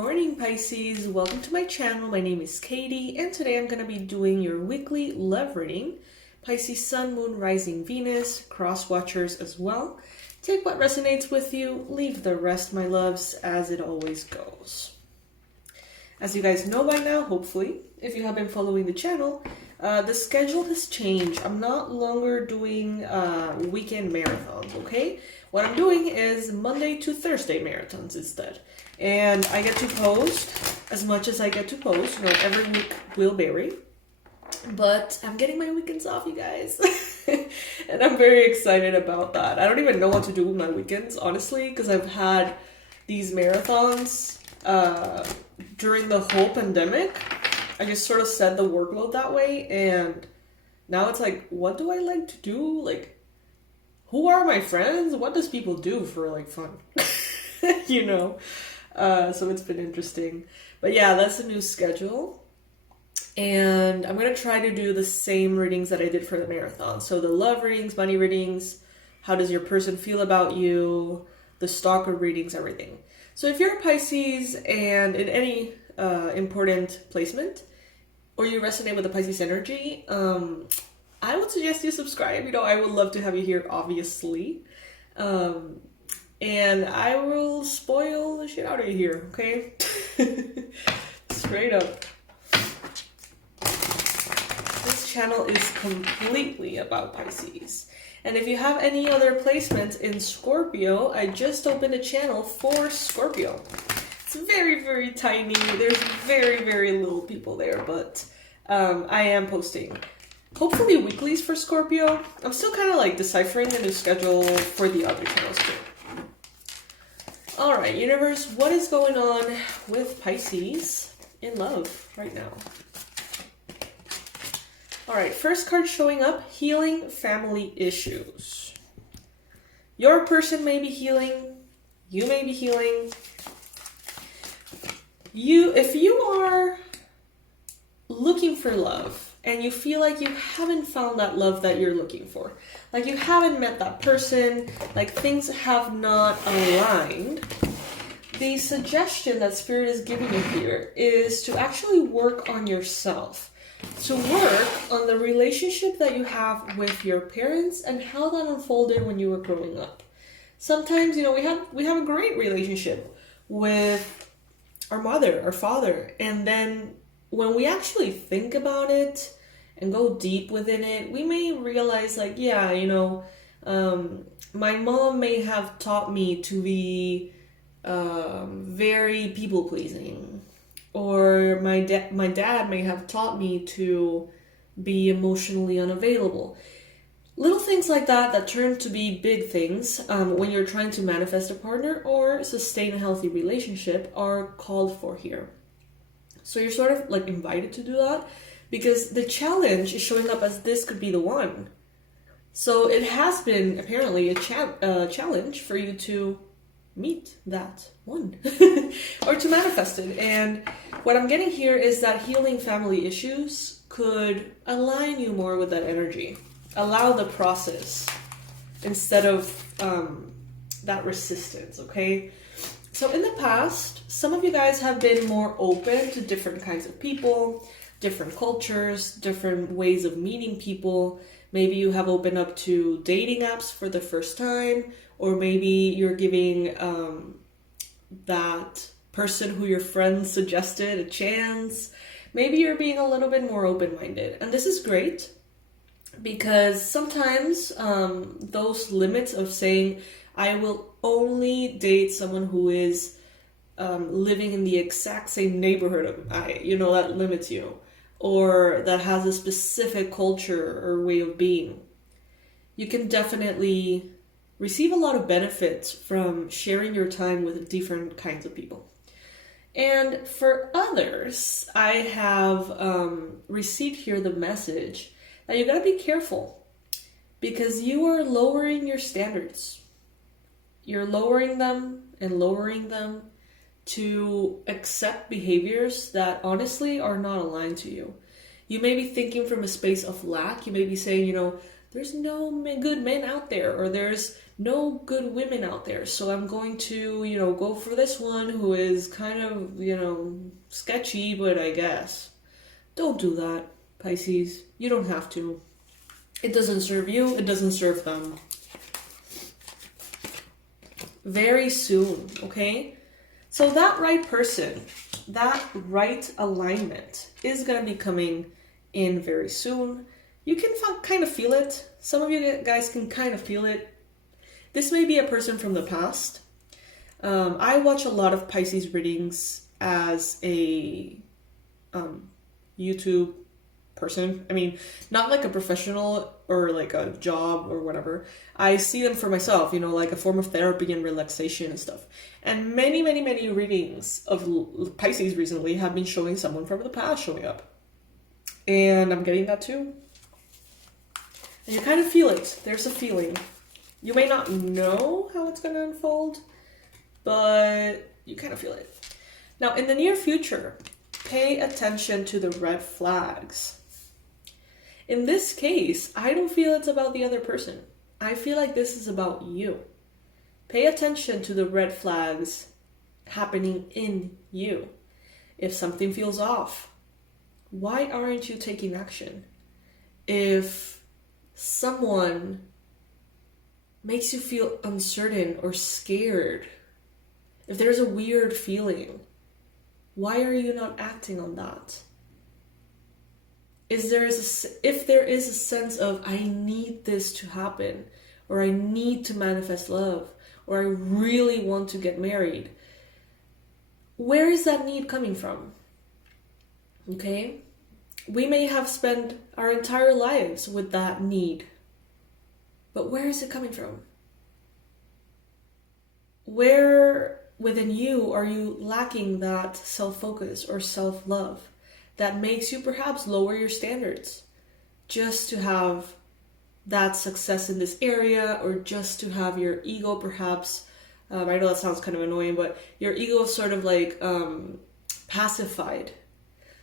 morning, Pisces. Welcome to my channel. My name is Katie, and today I'm going to be doing your weekly love reading. Pisces Sun, Moon, Rising, Venus, cross watchers as well. Take what resonates with you, leave the rest, my loves, as it always goes. As you guys know by now, hopefully, if you have been following the channel, the schedule has changed. I'm not longer doing weekend marathons, okay? What I'm doing is Monday to Thursday marathons instead. And I get to post as much as I get to post. You know, every week will vary. But I'm getting my weekends off, you guys. And I'm very excited about that. I don't even know what to do with my weekends, honestly, because I've had these marathons during the whole pandemic. I just sort of set the workload that way, and now it's like, what do I like to do? Like, who are my friends? What does people do for like fun? You know? So it's been interesting. But yeah, that's the new schedule. And I'm going to try to do the same readings that I did for the marathon. So the love readings, money readings, how does your person feel about you, the stalker readings, everything. So if you're a Pisces and in any important placement, or you resonate with the Pisces energy, I would suggest you subscribe. You know, I would love to have you here, obviously. And I will spoil the shit out of you here, okay? Straight up. This channel is completely about Pisces. And if you have any other placements in Scorpio, I just opened a channel for Scorpio. It's very, very tiny. There's very, very little people there, but I am posting hopefully weeklies for Scorpio. I'm still kind of like deciphering the new schedule for the other channels too. All right, universe, what is going on with Pisces in love right now? All right, first card showing up, healing family issues. Your person may be healing. You may be healing. If you are looking for love and you feel like you haven't found that love that you're looking for, like you haven't met that person, like things have not aligned, the suggestion that Spirit is giving you here is to actually work on yourself, to work on the relationship that you have with your parents and how that unfolded when you were growing up. Sometimes, you know, we have a great relationship with our mother, our father, and then when we actually think about it and go deep within it, we may realize like, yeah, you know, my mom may have taught me to be very people-pleasing, or my dad may have taught me to be emotionally unavailable. Little things like that turn to be big things when you're trying to manifest a partner or sustain a healthy relationship are called for here. So you're sort of like invited to do that because the challenge is showing up as this could be the one. So it has been apparently a challenge for you to meet that one or to manifest it. And what I'm getting here is that healing family issues could align you more with that energy. Allow the process instead of that resistance, okay? So in the past, some of you guys have been more open to different kinds of people, different cultures, different ways of meeting people. Maybe you have opened up to dating apps for the first time, or maybe you're giving that person who your friends suggested a chance. Maybe you're being a little bit more open-minded. And this is great because sometimes those limits of saying, I will only date someone who is living in the exact same neighborhood of I, you know, that limits you, or that has a specific culture or way of being. You can definitely receive a lot of benefits from sharing your time with different kinds of people. And for others, I have received here the message that you gotta be careful because you are lowering your standards. You're lowering them to accept behaviors that honestly are not aligned to you. You may be thinking from a space of lack. You may be saying, you know, there's no good men out there, or there's no good women out there, so I'm going to, go for this one who is kind of, sketchy, but I guess. Don't do that, Pisces. You don't have to. It doesn't serve you, it doesn't serve them. Very soon, okay? So that right person, that right alignment is going to be coming in very soon. You can kind of feel it. Some of you guys can kind of feel it. This may be a person from the past. I watch a lot of Pisces readings as a YouTube person. I mean, not like a professional or like a job or whatever. I see them for myself, like a form of therapy and relaxation and stuff. And many, many, many readings of Pisces recently have been showing someone from the past showing up. And I'm getting that too. And you kind of feel it. There's a feeling. You may not know how it's going to unfold, but you kind of feel it. Now, in the near future, pay attention to the red flags. In this case, I don't feel it's about the other person. I feel like this is about you. Pay attention to the red flags happening in you. If something feels off, why aren't you taking action? If someone makes you feel uncertain or scared, if there's a weird feeling, why are you not acting on that? If there is a sense of, I need this to happen, or I need to manifest love, or I really want to get married, where is that need coming from? Okay? We may have spent our entire lives with that need, but where is it coming from? Where within you are you lacking that self-focus or self-love that makes you perhaps lower your standards just to have that success in this area, or just to have your ego perhaps, I know that sounds kind of annoying, but your ego is sort of like pacified.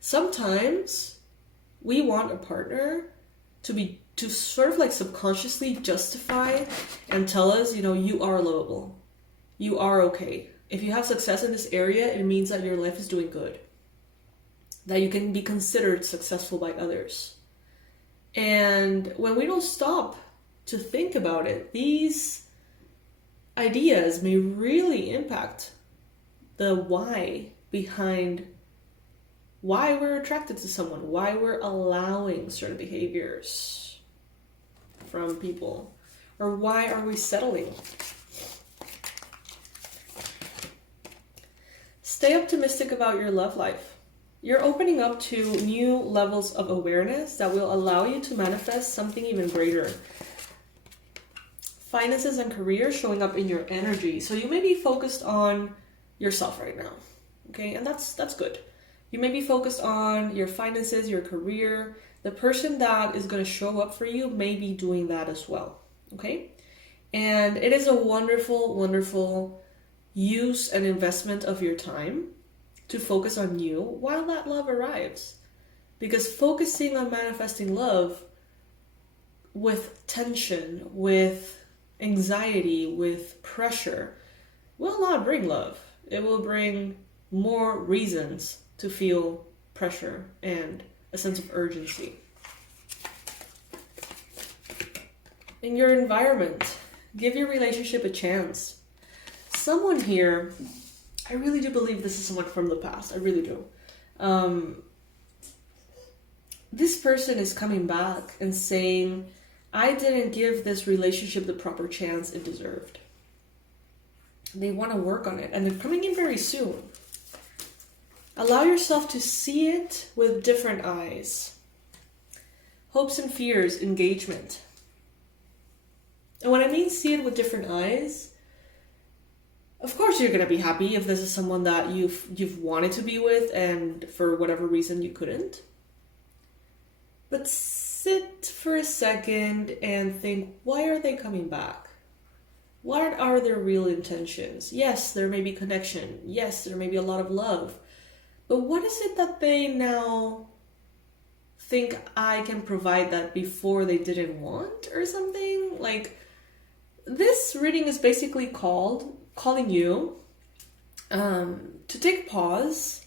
Sometimes we want a partner to sort of like subconsciously justify and tell us, you are lovable. You are okay. If you have success in this area, it means that your life is doing good. That you can be considered successful by others. And when we don't stop to think about it, these ideas may really impact the why behind why we're attracted to someone, why we're allowing certain behaviors from people, or why are we settling. Stay optimistic about your love life. You're opening up to new levels of awareness that will allow you to manifest something even greater. Finances and career showing up in your energy. So you may be focused on yourself right now. Okay, and that's good. You may be focused on your finances, your career. The person that is going to show up for you may be doing that as well. Okay? And it is a wonderful, wonderful use and investment of your time to focus on you while that love arrives. Because focusing on manifesting love with tension, with anxiety, with pressure, will not bring love. It will bring more reasons to feel pressure and a sense of urgency. In your environment, give your relationship a chance. Someone here, I really do believe this is someone from the past. I really do. This person is coming back and saying, I didn't give this relationship the proper chance it deserved. They want to work on it, and they're coming in very soon. Allow yourself to see it with different eyes. Hopes and fears, engagement. And when I mean see it with different eyes, of course you're going to be happy if this is someone that you've wanted to be with and for whatever reason you couldn't. But sit for a second and think, why are they coming back? What are their real intentions? Yes, there may be connection. Yes, there may be a lot of love. But what is it that they now think I can provide that before they didn't want or something. Like, this reading is basically calling you to take a pause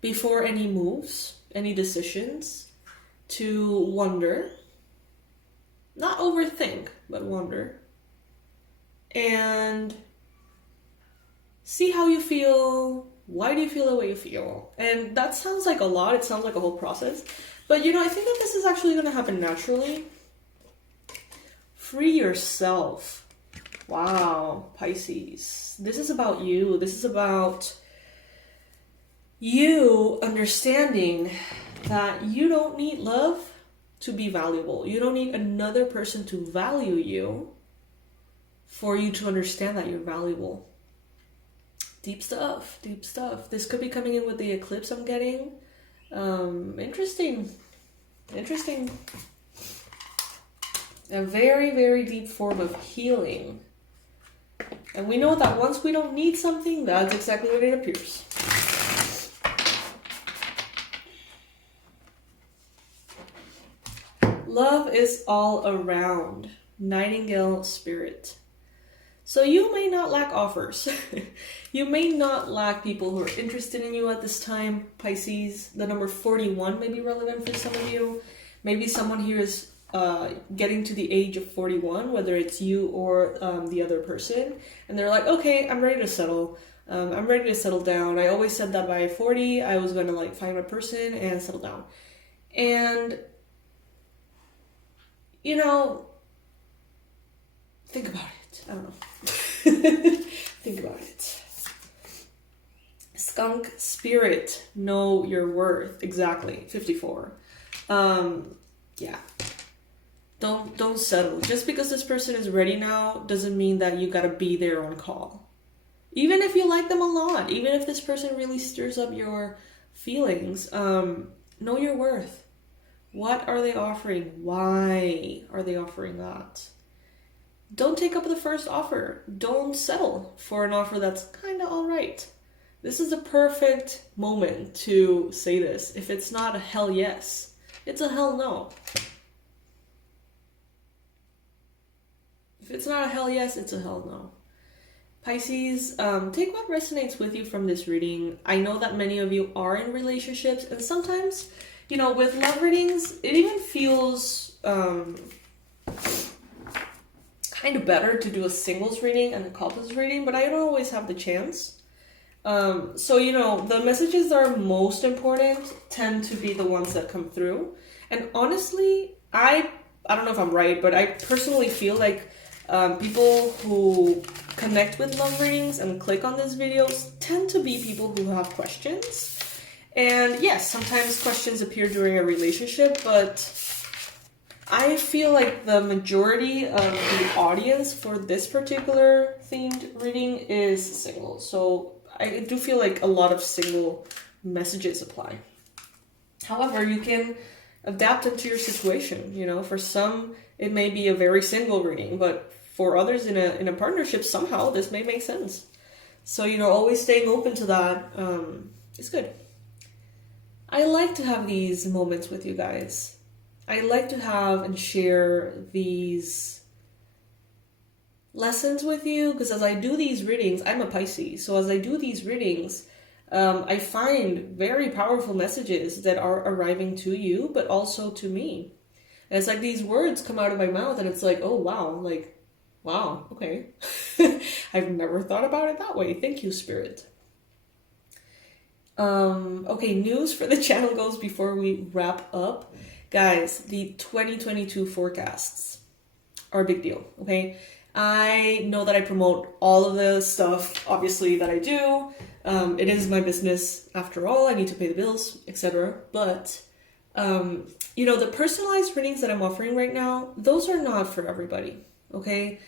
before any moves, any decisions, to wonder, not overthink, but wonder, and see how you feel. Why do you feel the way you feel? And that sounds like a lot. It sounds like a whole process. But, you know, I think that this is actually going to happen naturally. Free yourself. Wow, Pisces. This is about you. This is about you understanding that you don't need love to be valuable. You don't need another person to value you for you to understand that you're valuable. Deep stuff, deep stuff. This could be coming in with the eclipse I'm getting. Interesting. A very, very deep form of healing. And we know that once we don't need something, that's exactly when it appears. Love is all around. Nightingale spirit. So you may not lack offers. You may not lack people who are interested in you at this time, Pisces. The number 41 may be relevant for some of you. Maybe someone here is getting to the age of 41, whether it's you or the other person. And they're like, okay, I'm ready to settle. I'm ready to settle down. I always said that by 40, I was going to like find my person and settle down. And, you know, think about it. I don't know. Think about it. Skunk spirit, know your worth. Exactly. 54. Yeah. Don't settle. Just because this person is ready now doesn't mean that you gotta be there on call. Even if you like them a lot, even if this person really stirs up your feelings, know your worth. What are they offering? Why are they offering that? Don't take up the first offer. Don't settle for an offer that's kind of all right. This is a perfect moment to say this. If it's not a hell yes, it's a hell no. If it's not a hell yes, it's a hell no. Pisces, take what resonates with you from this reading. I know that many of you are in relationships, and sometimes, you know, with love readings, it even feels kind of better to do a singles reading and a couples reading, but I don't always have the chance. So, you know, the messages that are most important tend to be the ones that come through. And honestly, I don't know if I'm right, but I personally feel like people who connect with love readings and click on these videos tend to be people who have questions. And yes, sometimes questions appear during a relationship, but I feel like the majority of the audience for this particular themed reading is single. So I do feel like a lot of single messages apply. However, you can adapt it to your situation. You know, for some, it may be a very single reading, but for others in a partnership, somehow this may make sense. So, you know, always staying open to that is good. I like to have these moments with you guys. I like to have and share these lessons with you, because as I do these readings, I'm a Pisces, so as I do these readings, I find very powerful messages that are arriving to you, but also to me. And it's like these words come out of my mouth, and it's like, oh wow, like, wow, okay. I've never thought about it that way. Thank you, Spirit. Okay, news for the channel goes before we wrap up. Guys, the 2022 forecasts are a big deal, okay? I know that I promote all of the stuff, obviously, that I do. It is my business, after all. I need to pay the bills, etc. But, you know, the personalized readings that I'm offering right now, those are not for everybody, okay?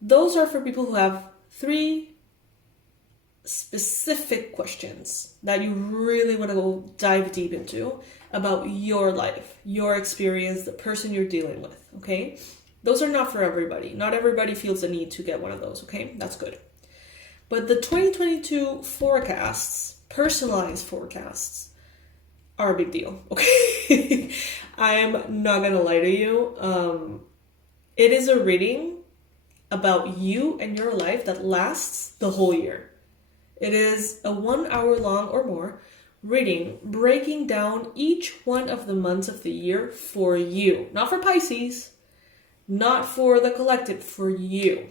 Those are for people who have 3 specific questions that you really want to go dive deep into about your life, your experience, the person you're dealing with, okay? Those are not for everybody. Not everybody feels the need to get one of those, okay? That's good. But the 2022 forecasts, personalized forecasts, are a big deal, okay? I'm not gonna lie to you. It is a reading about you and your life that lasts the whole year. It is a 1 hour long or more reading, breaking down each one of the months of the year for you. Not for Pisces, not for the collective, for you.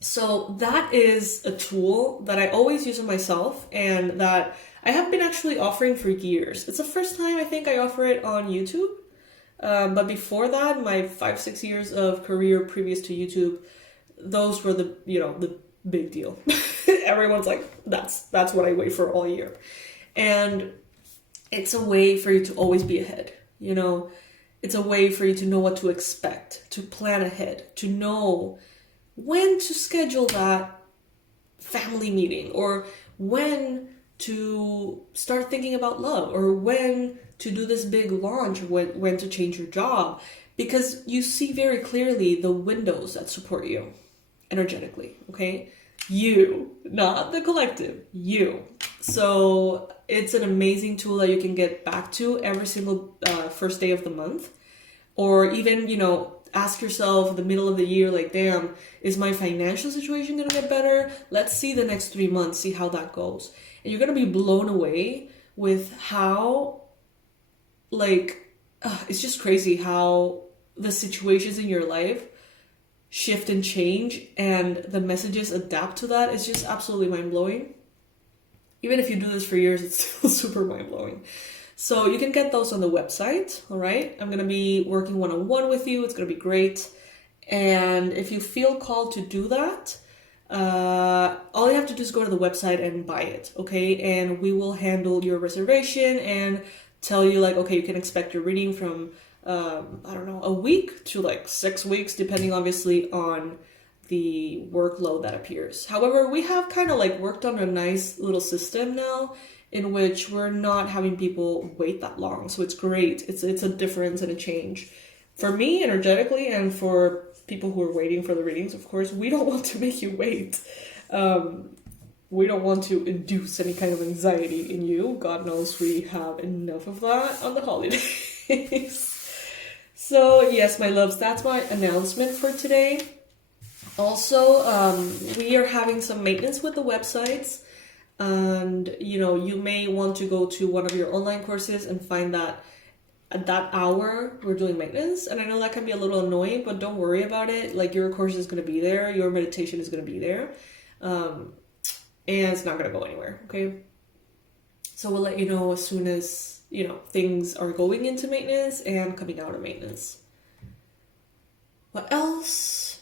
So that is a tool that I always use on myself and that I have been actually offering for years. It's the first time I think I offer it on YouTube. But before that, my 5-6 years of career previous to YouTube, those were the big deal. Everyone's like, that's what I wait for all year. And it's a way for you to always be ahead. It's a way for you to know what to expect, to plan ahead, to know when to schedule that family meeting, or when to start thinking about love, or when to do this big launch, or when to change your job, because you see very clearly the windows that support you energetically, okay? You, not the collective, you. So it's an amazing tool that you can get back to every single first day of the month, or even, ask yourself in the middle of the year, like, damn, is my financial situation gonna get better? Let's see the next 3 months, see how that goes. And you're gonna be blown away with how, it's just crazy how the situations in your life shift and change, and the messages adapt to that. It's just absolutely mind-blowing. Even if you do this for years, it's still super mind-blowing. So you can get those on the website, all right? I'm going to be working one-on-one with you. It's going to be great. And if you feel called to do that, all you have to do is go to the website and buy it, okay? And we will handle your reservation and tell you, okay, you can expect your reading from, a week to 6 weeks, depending obviously on the workload that appears. However, we have kind of worked on a nice little system now in which we're not having people wait that long. So it's great. It's a difference and a change. For me, energetically, and for people who are waiting for the readings, of course, we don't want to make you wait. We don't want to induce any kind of anxiety in you. God knows we have enough of that on the holidays. So yes, my loves, that's my announcement for today. Also, we are having some maintenance with the websites. And, you may want to go to one of your online courses and find that at that hour we're doing maintenance. And I know that can be a little annoying, but don't worry about it. Your course is going to be there. Your meditation is going to be there. And it's not going to go anywhere. Okay. So we'll let you know as soon as, things are going into maintenance and coming out of maintenance. What else?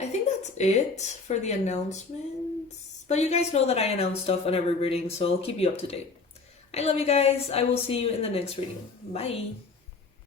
I think that's it for the announcements. But you guys know that I announce stuff on every reading, so I'll keep you up to date. I love you guys. I will see you in the next reading. Bye.